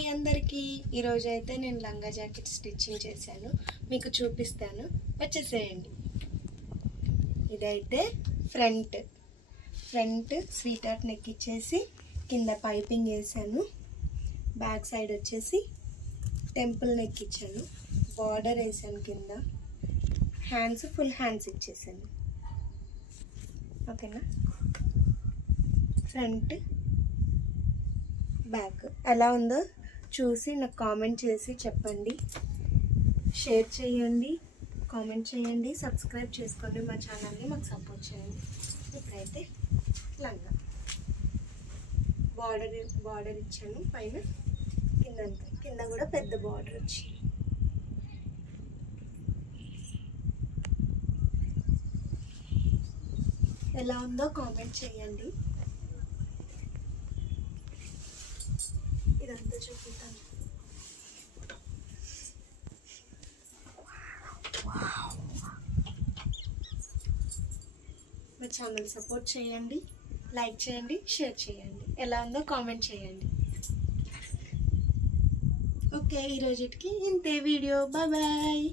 Hi అందరికీ. ఈరోజు అయితే నేను లంగా జాకెట్ స్టిచ్చింగ్ చేశాను, మీకు చూపిస్తాను, వచ్చేసేయండి. ఇదైతే ఫ్రంట్ స్వీట్ హార్ట్ నెక్ ఇచ్చేసి కింద పైపింగ్ వేసాను. బ్యాక్ సైడ్ వచ్చేసి టెంపుల్ నెక్ ఇచ్చాను, బార్డర్ వేసాను. కింద హ్యాండ్స్ ఫుల్ హ్యాండ్స్ ఇచ్చేసాను. ఓకేనా? ఫ్రంట్ బ్యాక్ ఎలా ఉందో చూసి నాకు కామెంట్ చేసి చెప్పండి. షేర్ చేయండి, కామెంట్ చేయండి, సబ్స్క్రైబ్ చేసుకోండి మా ఛానల్ని, మాకు సపోర్ట్ చేయండి. ఇప్పుడైతే లంగా బార్డర్ ఇచ్చాను పైన, కింద కూడా పెద్ద బార్డర్ వచ్చి. ఎలా ఉందో కామెంట్ చేయండి. ఇదంతా చూపుతాను. మా ఛానల్ సపోర్ట్ చేయండి, లైక్ చేయండి, షేర్ చేయండి. ఎలా ఉందో కామెంట్ చేయండి. ఓకే, ఈరోజుకి ఇంతే వీడియో. Bye bye.